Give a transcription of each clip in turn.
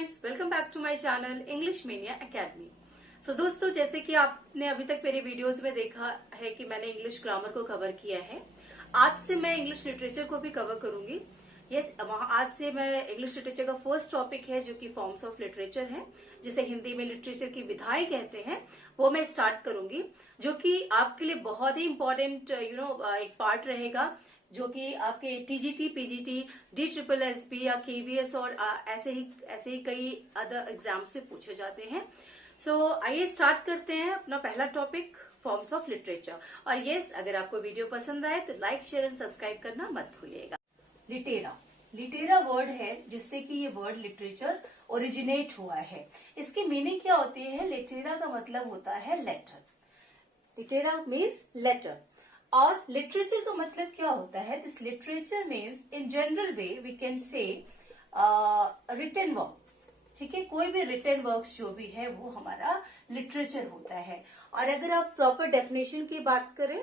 Friends, welcome back to my channel English Mania Academy. So दोस्तों, जैसे कि आपने अभी तक मेरे वीडियोस में देखा है कि मैंने इंग्लिश ग्रामर को कवर किया है। आज से मैं इंग्लिश लिटरेचर को भी कवर करूंगी। आज से मैं इंग्लिश लिटरेचर का फर्स्ट टॉपिक है जो कि फॉर्म्स ऑफ लिटरेचर है, जिसे हिंदी में लिटरेचर की विधाएं कहते हैं, वो मैं स्टार्ट करूंगी, जो कि आपके लिए बहुत ही इंपॉर्टेंट एक पार्ट रहेगा, जो कि आपके टीजीटी, पीजीटी, DSSB या KVS और ऐसे ही कई अदर एग्जाम से पूछे जाते हैं। सो आइए स्टार्ट करते हैं अपना पहला टॉपिक, फॉर्म्स ऑफ लिटरेचर। और यस, अगर आपको वीडियो पसंद आए तो लाइक, शेयर एंड सब्सक्राइब करना मत भूलिएगा। लिटेरा वर्ड है जिससे कि ये वर्ड लिटरेचर ओरिजिनेट हुआ है। इसकी मीनिंग क्या होती है? लिटेरा का मतलब होता है लेटर। लिटेरा मीन्स लेटर। और लिटरेचर का मतलब क्या होता है? This literature means in general way we can say written works. ठीक है, कोई भी रिटन वर्क्स जो भी है वो हमारा लिटरेचर होता है। और अगर आप प्रॉपर डेफिनेशन की बात करें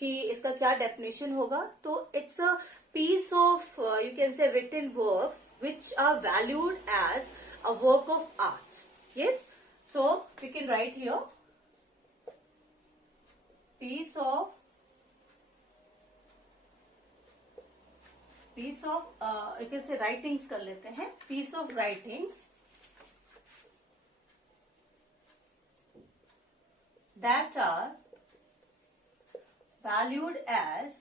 कि इसका क्या डेफिनेशन होगा, तो it's a piece of you can say written works which are valued as a work of art. Yes, so we can write here piece of you can say writings कर लेते हैं, piece of writings that are valued as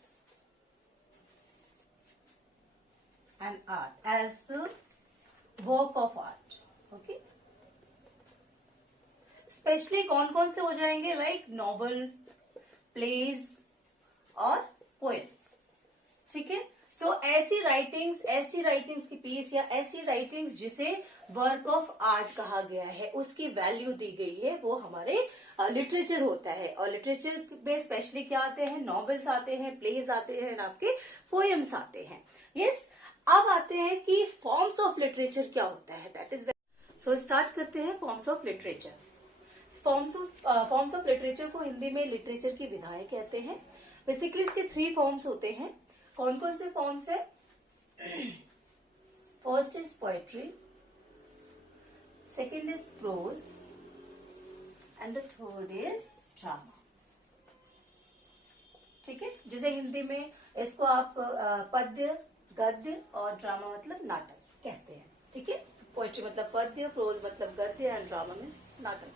an art, as a work of art. Okay, specially कौन कौन से हो जाएंगे? Like novel, pledge और poems. ठीक है, सो ऐसी राइटिंग्स की पीस या ऐसी राइटिंग्स जिसे वर्क ऑफ आर्ट कहा गया है, उसकी वैल्यू दी गई है, वो हमारे लिटरेचर होता है। और लिटरेचर में स्पेशली क्या आते हैं? नॉवेल्स आते हैं, प्लेज आते हैं, आपके पोएम्स आते हैं। यस, अब आते हैं कि फॉर्म्स ऑफ लिटरेचर क्या होता है। दैट इज सो स्टार्ट करते हैं forms of literature. Forms of literature को हिंदी में लिटरेचर की विधाएं कहते हैं। बेसिकली इसके 3 फॉर्म्स होते हैं। कौन कौन से फॉर्म्स है? First is poetry, second is prose and the third is drama. ठीक है, जिसे हिंदी में इसको आप पद्य, गद्य और ड्रामा मतलब नाटक कहते हैं। ठीक है, पोएट्री मतलब पद्य, प्रोज मतलब गद्य एंड ड्रामा मीन्स नाटक।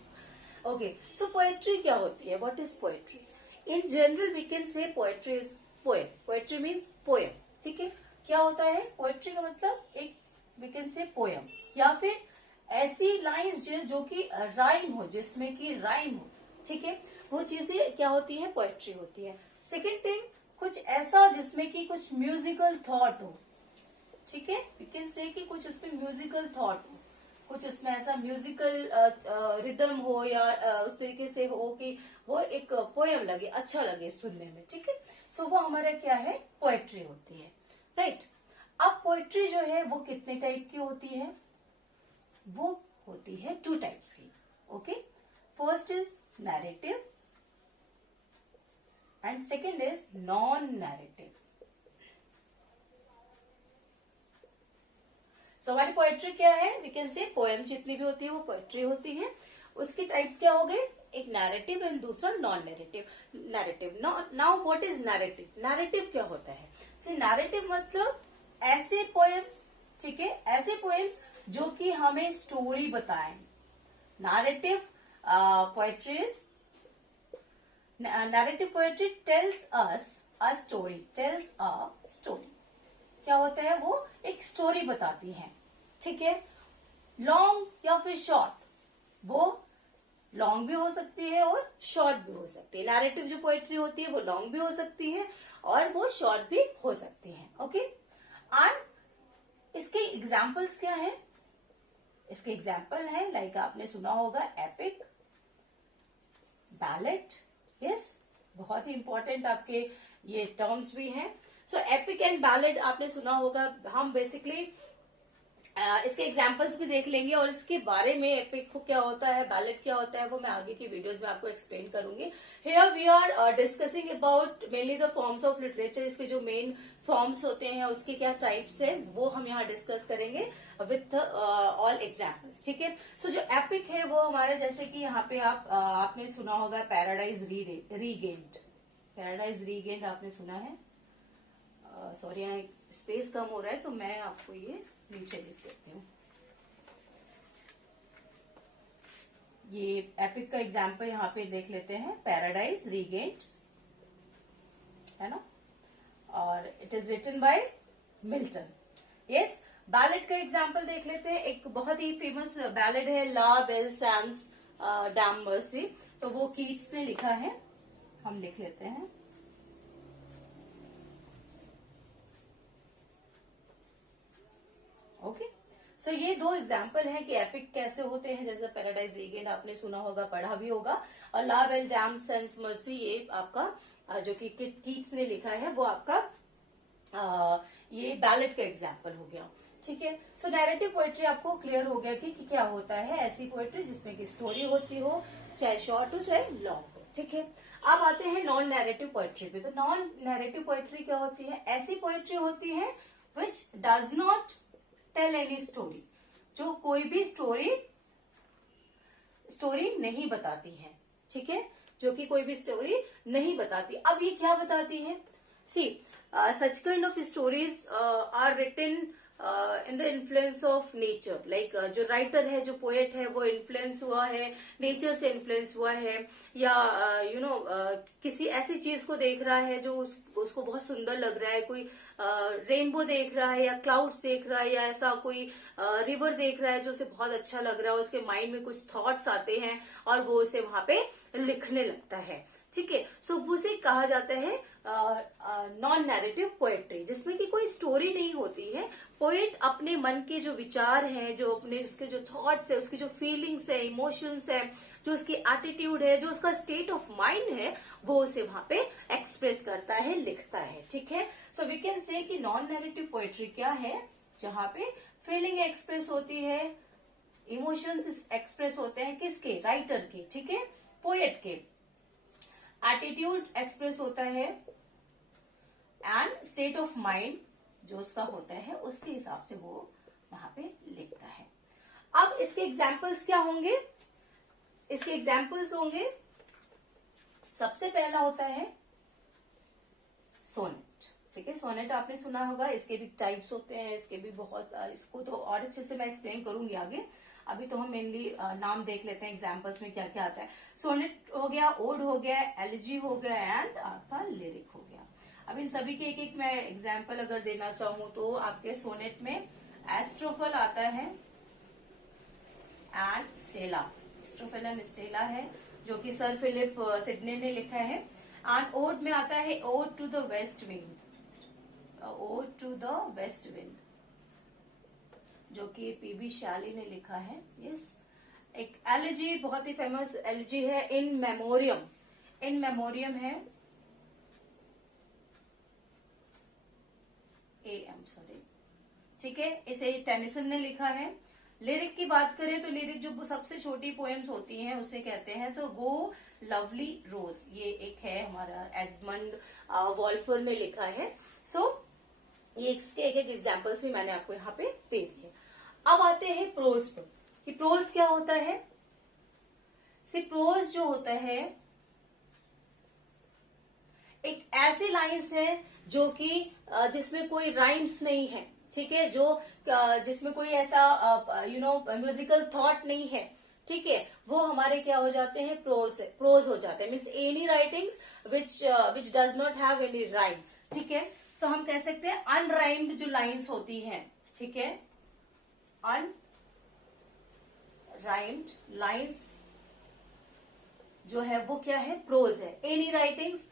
ओके, सो पोएट्री क्या होती है? What is poetry? In general we can say poetry is poem. Poetry means poem. ठीक है, क्या होता है? पोएट्री का मतलब एक वी कैन से पोएम, या फिर ऐसी लाइंस जो कि राइम हो, जिसमें कि राइम हो। ठीक है, वो चीजें क्या होती है? पोएट्री होती है। सेकेंड थिंग, कुछ ऐसा जिसमें कि कुछ म्यूजिकल थॉट हो। ठीक है, वी कैन से कि कुछ उसमें म्यूजिकल थॉट हो, कुछ उसमें ऐसा म्यूजिकल रिदम हो, या उस तरीके से हो कि वो एक पोएम लगे, अच्छा लगे सुनने में। ठीक है, सो वो हमारा क्या है? पोएट्री होती है। राइट, अब पोएट्री जो है वो कितने टाइप की होती है? वो होती है 2 टाइप्स की। Okay, first is narrative and second is non narrative. So हमारी पोएट्री क्या है? वी कैन से पोएम जितनी भी होती है वो पोएट्री होती है। उसके टाइप्स क्या हो गए? एक नैरेटिव एंड दूसरा non narrative. Now what is narrative? Narrative क्या होता है? नैरेटिव मतलब ऐसे पोएम्स, ठीक है, ऐसे पोएम्स जो कि हमें स्टोरी बताएं। Narrative poetry tells us a story, tales a story. क्या होता है? वो एक स्टोरी बताती है। ठीक है, लॉन्ग या फिर शॉर्ट, वो लॉन्ग भी हो सकती है और शॉर्ट भी हो सकती है। नैरेटिव जो पोएट्री होती है वो लॉन्ग भी हो सकती है और वो शॉर्ट भी हो सकती है। ओके, एंड इसके एग्जाम्पल्स क्या है? इसके एग्जाम्पल है, लाइक आपने सुना होगा एपिक, बैलेट। यस, बहुत ही इंपॉर्टेंट आपके ये टर्म्स भी हैं। सो एपिक एंड बैलेड आपने सुना होगा। हम बेसिकली इसके एग्जाम्पल्स भी देख लेंगे और इसके बारे में एपिक क्या होता है, बैलेट क्या होता है, वो मैं आगे की वीडियोस में आपको एक्सप्लेन करूंगी। Here we are discussing about mainly the forms of literature. इसके जो मेन फॉर्म्स होते हैं उसके क्या टाइप्स है वो हम यहाँ डिस्कस करेंगे विथ ऑल एग्जाम्पल्स। ठीक है। सो जो एपिक है वो हमारे, जैसे कि यहाँ पे आपने सुना होगा पैराडाइज रीगेन्ड। पैराडाइज रीगेन्ड आपने सुना है। सॉरी यहाँ स्पेस कम हो रहा है तो मैं आपको ये नीचे लिख देती हूँ। ये एपिक का एग्जाम्पल यहाँ पे देख लेते हैं, पैराडाइज रीगेन्ड, है ना, और it is written by Milton. Yes. Ballad का एग्जाम्पल देख लेते हैं। एक बहुत ही फेमस बैलेड है ला बेल सैंस डैम मर्सी, तो वो कीट्स ने लिखा है, हम लिख लेते हैं। ओके। सो ये दो एग्जाम्पल हैं कि एपिक कैसे होते हैं। जैसे पैराडाइज रीगेन्ड आपने सुना होगा, पढ़ा भी होगा, और ला बेल डैम सेंस मर्सी ये आपका जो कि कीट्स ने लिखा है वो आपका ये बैलेड का एग्जाम्पल हो गया। ठीक है। सो नैरेटिव पोएट्री आपको क्लियर हो गया कि क्या होता है। ऐसी पोएट्री जिसमें की स्टोरी होती हो, चाहे शॉर्ट हो चाहे लॉन्ग हो। ठीक है। अब आते हैं नॉन नैरेटिव पोएट्री पे। तो नॉन नैरेटिव पोएट्री क्या होती है? ऐसी पोएट्री होती है which does not tell any story, जो कोई भी स्टोरी नहीं बताती है। ठीक है। जो कि कोई भी स्टोरी नहीं बताती। अब ये क्या बताती है? See such kind of stories are written in the influence of nature. Like जो राइटर है, जो पोएट है, वो इन्फ्लुएंस हुआ है, नेचर से इन्फ्लुएंस हुआ है, या किसी ऐसी चीज को देख रहा है जो उसको बहुत सुंदर लग रहा है। कोई रेनबो देख रहा है, या क्लाउड्स देख रहा है, या ऐसा कोई रिवर देख रहा है जो उसे बहुत अच्छा लग रहा है। उसके माइंड में कुछ थॉट्स आते हैं और वो उसे वहां पे लिखने लगता है। ठीक है। सो उसे कहा जाता है नॉन नैरेटिव पोएट्री, जिसमें कि कोई स्टोरी नहीं होती है। पोएट अपने मन के जो विचार हैं, जो अपने उसके जो थॉट्स है, उसकी जो फीलिंग्स है, इमोशंस है, जो उसकी एटीट्यूड है, जो उसका स्टेट ऑफ माइंड है, वो उसे वहां पे एक्सप्रेस करता है, लिखता है। ठीक है। सो वी कैन से कि नॉन नैरेटिव पोएट्री क्या है? जहां पे फीलिंग एक्सप्रेस होती है, इमोशंस एक्सप्रेस होते हैं, किसके? राइटर के। ठीक है। पोएट के। एटीट्यूड एक्सप्रेस होता है, एंड स्टेट ऑफ माइंड जो उसका होता है उसके हिसाब से वो वहां पे लिखता है। अब इसके एग्जाम्पल्स क्या होंगे? इसके एग्जाम्पल्स होंगे, सबसे पहला होता है सोनेट। ठीक है। सोनेट आपने सुना होगा। इसके भी टाइप्स होते हैं, इसके भी बहुत, इसको तो और अच्छे से मैं एक्सप्लेन करूंगी आगे। अभी तो हम मेनली नाम देख लेते हैं एग्जाम्पल्स में क्या क्या आता है। सोनेट हो गया, ओड हो गया, एलिजी हो गया, एंड आपका लिरिक हो गया। अब इन सभी के एक एक मैं एग्जाम्पल अगर देना चाहूं तो आपके सोनेट में एस्ट्रोफल आता है एंड स्टेला। एस्ट्रोफल एंड स्टेला है जो कि सर फिलिप सिडनी ने लिखा है। एंड ओड में आता है ode to the west wind, ode to the west wind, जो कि पीबी शैली ने लिखा है। यस। एक एलिजी, बहुत ही फेमस एलिजी है, इन मेमोरियम। इन मेमोरियम है, सॉरी। ठीक है। इसे टेनिसन ने लिखा है। लिरिक की बात करें तो लिरिक जो सबसे छोटी पोएम्स होती हैं उसे कहते हैं, तो वो लवली रोज, ये एक है हमारा एडमंड वॉल्फर ने लिखा है। सो ये इसके एक एक एग्जाम्पल्स भी मैंने आपको यहाँ पे दे दिए। अब आते हैं प्रोज पर कि प्रोज क्या होता है। प्रोज जो होता है एक ऐसी लाइंस है जो कि जिसमें कोई राइम्स नहीं है। ठीक है। जो जिसमें कोई ऐसा म्यूजिकल थॉट नहीं है। ठीक है। वो हमारे क्या हो जाते हैं? प्रोज हो जाते हैं। Means any writings which does not have any rhyme. ठीक है। सो हम कह सकते हैं अनराइम्ड जो लाइंस होती हैं। ठीक है। अनराइम्ड लाइंस जो है वो क्या है? प्रोज है। एनी राइटिंग्स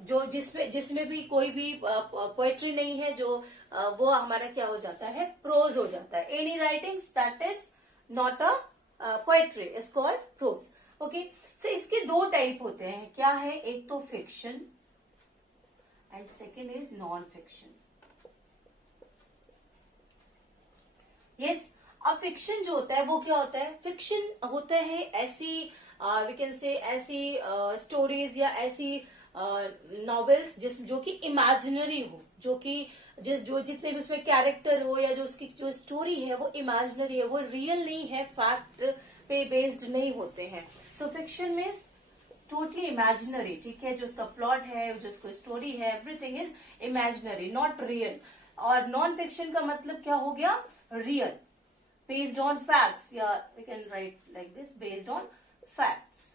जो जिसमें भी कोई भी पोएट्री नहीं है, जो वो हमारा क्या हो जाता है? प्रोज हो जाता है। Any writings that is not a poetry is called prose. Okay. So इसके दो टाइप होते हैं। क्या है? एक तो fiction and second is non fiction. Yes. अब फिक्शन जो होता है वो क्या होता है? फिक्शन होता है ऐसी वी कैन से ऐसी स्टोरीज या ऐसी नॉवेल्स जो कि इमेजिनरी हो, जो कि जो जितने भी उसमें कैरेक्टर हो या जो उसकी जो स्टोरी है वो इमेजिनरी है, वो रियल नहीं है, फैक्ट पे बेस्ड नहीं होते हैं। सो फिक्शन मीन्स टोटली इमेजिनरी, ठीक है। जो उसका प्लॉट है, जो उसकी स्टोरी है, everything is imaginary, not real. और नॉन फिक्शन का मतलब क्या हो गया? रियल, बेस्ड ऑन फैक्ट्स, या we can write like this, based on facts,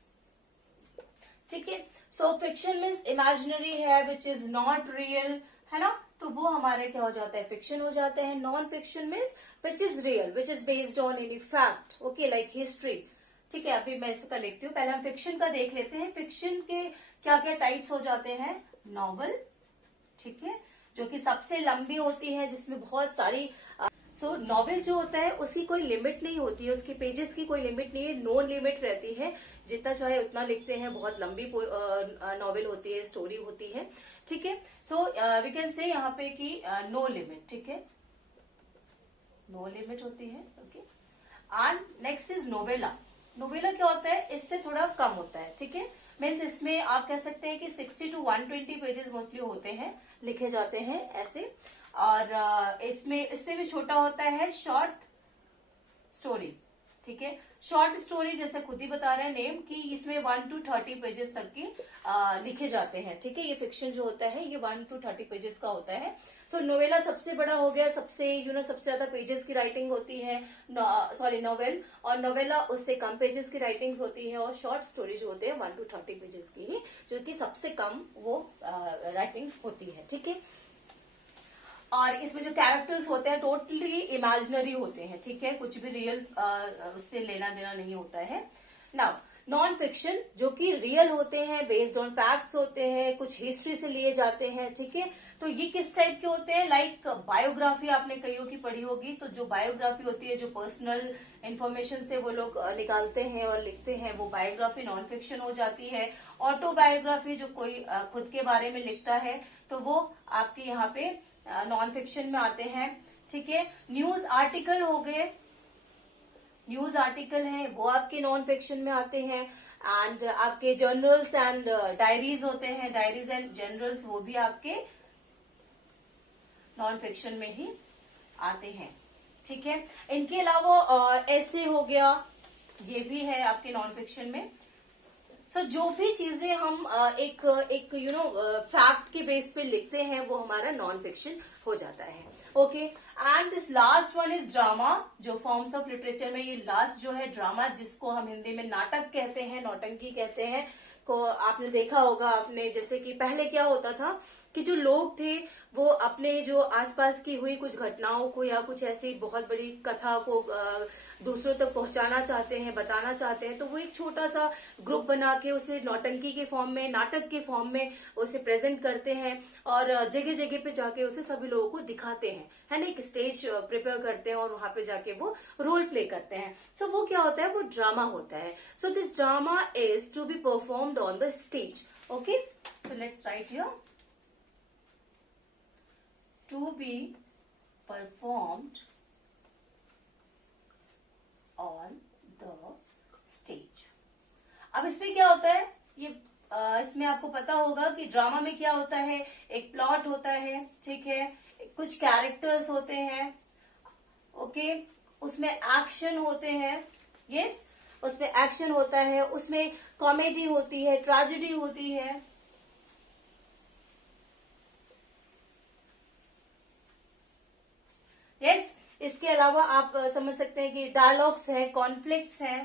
ठीक है। सो फिक्शन मीन्स इमेजिनरी है, विच इज नॉट रियल, है ना। तो वो हमारे क्या हो जाता है? फिक्शन हो जाते हैं। Non fiction means which is real, which is based on any fact, okay, like history, ठीक है। अभी मैं इसका लिखती हूँ, पहले हम फिक्शन का देख लेते हैं। फिक्शन के क्या क्या टाइप्स हो जाते हैं? नॉवल, ठीक है, जो कि सबसे लंबी होती है, जिसमें बहुत सारी सो नॉवेल जो होता है उसकी कोई लिमिट नहीं होती है, उसकी पेजेस की कोई लिमिट नहीं है, नो लिमिट रहती है, जितना चाहे उतना लिखते हैं। बहुत लंबी नॉवेल होती है, स्टोरी होती है, ठीक है। सो वी कैन से यहाँ पे कि नो लिमिट, ठीक है, नो लिमिट होती है, okay. And next is novella. Novella क्या होता है? इससे थोड़ा कम होता है, ठीक है। मीन्स इसमें आप कह सकते हैं कि 60 to 120 पेजेस मोस्टली होते हैं, लिखे जाते हैं ऐसे। और इसमें इससे भी छोटा होता है शॉर्ट स्टोरी, ठीक है। शॉर्ट स्टोरी जैसे खुद ही बता रहे हैं नेम कि इसमें 1 to 30 पेजेस तक के लिखे जाते हैं, ठीक है। ये फिक्शन जो होता है ये 1 to 30 पेजेस का होता है। सो नोवेला सबसे बड़ा हो गया, सबसे सबसे ज्यादा पेजेस की राइटिंग होती है, सॉरी नोवेल। और नोवेला उससे कम पेजेस की राइटिंग होती है, और शॉर्ट स्टोरी जो होते हैं 1 to 30 पेजेस की ही, जो कि सबसे कम वो राइटिंग होती है, ठीक है। और इसमें जो कैरेक्टर्स होते हैं टोटली इमेजिनरी होते हैं, ठीक है, कुछ भी रियल उससे लेना देना नहीं होता है। नाउ नॉन फिक्शन जो कि रियल होते हैं, बेस्ड ऑन फैक्ट्स होते हैं, कुछ हिस्ट्री से लिए जाते हैं, ठीक है। तो ये किस टाइप के होते हैं? लाइक बायोग्राफी आपने कईयों की पढ़ी होगी, तो जो बायोग्राफी होती है, जो पर्सनल इंफॉर्मेशन से वो लोग निकालते हैं और लिखते हैं, वो बायोग्राफी नॉन फिक्शन हो जाती है। ऑटोबायोग्राफी जो कोई खुद के बारे में लिखता है, तो वो आपके यहाँ पे नॉन फिक्शन में आते हैं, ठीक है। न्यूज आर्टिकल हो गए, न्यूज आर्टिकल है वो आपके नॉन फिक्शन में आते हैं। एंड आपके जर्नल्स एंड डायरीज होते हैं, डायरीज एंड जर्नल्स, वो भी आपके नॉन फिक्शन में ही आते हैं, ठीक है। इनके अलावा ऐसे हो गया, ये भी है आपके नॉन फिक्शन में। सो जो भी चीजें हम एक फैक्ट के बेस पे लिखते हैं वो हमारा नॉन फिक्शन हो जाता है, okay. And this last one is drama. जो फॉर्म्स ऑफ लिटरेचर में ये लास्ट जो है ड्रामा, जिसको हम हिंदी में नाटक कहते हैं, नौटंकी कहते हैं, को आपने देखा होगा। आपने जैसे कि पहले क्या होता था कि जो लोग थे वो अपने जो आसपास की हुई कुछ घटनाओं को या कुछ ऐसी बहुत बड़ी कथा को दूसरों तक पहुंचाना चाहते हैं, बताना चाहते हैं, तो वो एक छोटा सा ग्रुप बना के उसे नौटंकी के फॉर्म में, नाटक के फॉर्म में उसे प्रेजेंट करते हैं, और जगह जगह पे जाके उसे सभी लोगों को दिखाते हैं, है ना। एक स्टेज प्रिपेयर करते हैं और वहां पे जाके वो रोल प्ले करते हैं। सो वो क्या होता है? वो ड्रामा होता है। So this drama is to be performed on the stage, okay. So let's write here, to be performed on the stage। अब इसमें क्या होता है? ये इसमें आपको पता होगा कि ड्रामा में क्या होता है, एक प्लॉट होता है, ठीक है, कुछ कैरेक्टर्स होते हैं, ओके, उसमें एक्शन होते हैं, यस, उसमें एक्शन होता है, उसमें कॉमेडी होती है, ट्रेजेडी होती है, यस। इसके अलावा आप समझ सकते हैं कि डायलॉग्स है, कॉन्फ्लिक्ट्स हैं,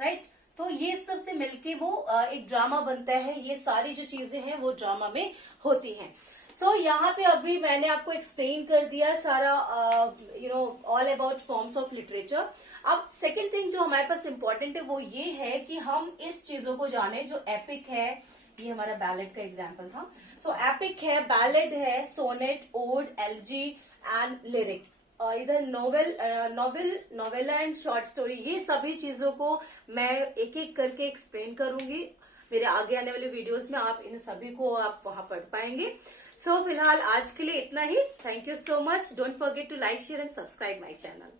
राइट। तो ये सब से मिलके वो एक ड्रामा बनता है। ये सारी जो चीजें हैं वो ड्रामा में होती हैं। सो यहाँ पे अभी मैंने आपको एक्सप्लेन कर दिया सारा all about forms of literature. अब सेकेंड थिंग जो हमारे पास इंपॉर्टेंट है वो ये है कि हम इस चीजों को जाने, जो एपिक है, ये हमारा बैलेड का एग्जाम्पल था। सो एपिक है, बैलेड है, sonnet, ode, elegy and lyric. इधर नोवेला एंड शॉर्ट स्टोरी, ये सभी चीजों को मैं एक एक करके एक्सप्लेन करूंगी। मेरे आगे आने वाले वीडियोस में आप इन सभी को आप वहां पढ़ पाएंगे। सो फिलहाल आज के लिए इतना ही। Thank you so much. Don't forget to like, share and subscribe my channel.